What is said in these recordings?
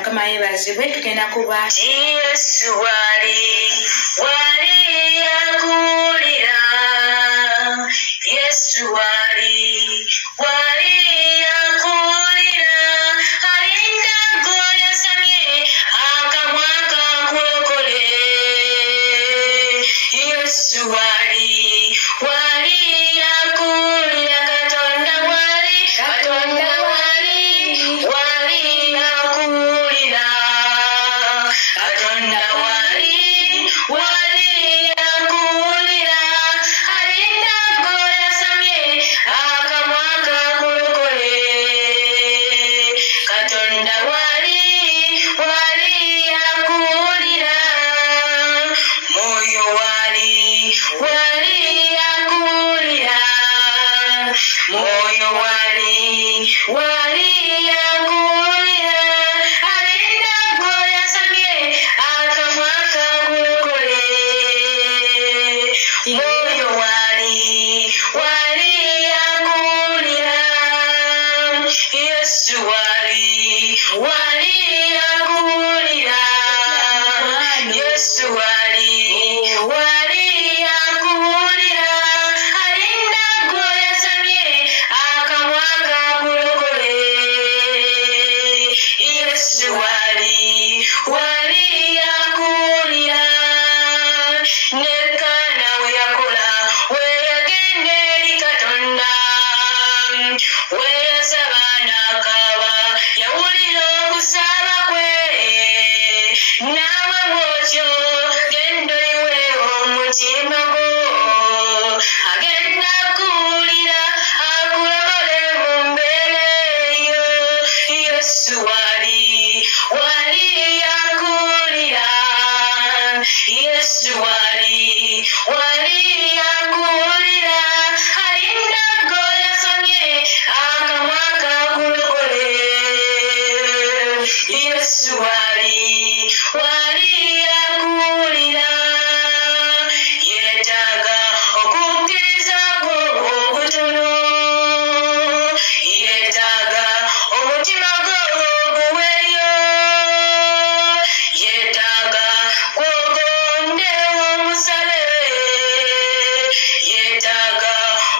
Mukama yeebazibwe. Tugenda kuba Yesu wali yakulira. Yesu wali yakulira. Alinda goyasamye akamwa kakulokole. Yesu wali yakulira. Katonda wali yakulira. Katonda wali yakulira. Alinda goyasamye akamwa kakulokole. Katonda wali yakulira. Moyo wali yakulira. Moyo wali yakulira. Alinda goyasamye akamwa kakulokole. Moyo wali yakulira. Yesu wali yakulira. Yesu wali yakulira. Alinda goyasamye akamwa kakulokole. Yesu wali yakulira. Neka nawe yakola weyagenda eri Katonda. Weyasaba n'akaaba yawulira okusaba kwe. Naawe bw'otyo genda oyiwe omutima gwo. Agenda kuwulira akulokole mu mbeera eyo. Yesu wali yakulira. Yesu wali yakulira. Alinda goyasamye akamwa kakulokole. Yesu wali yakulira. Yeetaaga okukkiriza kwo okutono. Yeetaaga omutima gwo oguweeyo. Yeetaaga gwogonde omusabe. Yeetaaga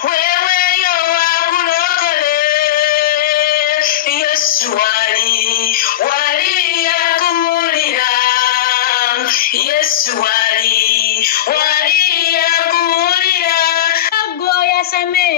weeweeyo akulokole. Yesu wali yakulira. Yesu wali yakulira. Goyasame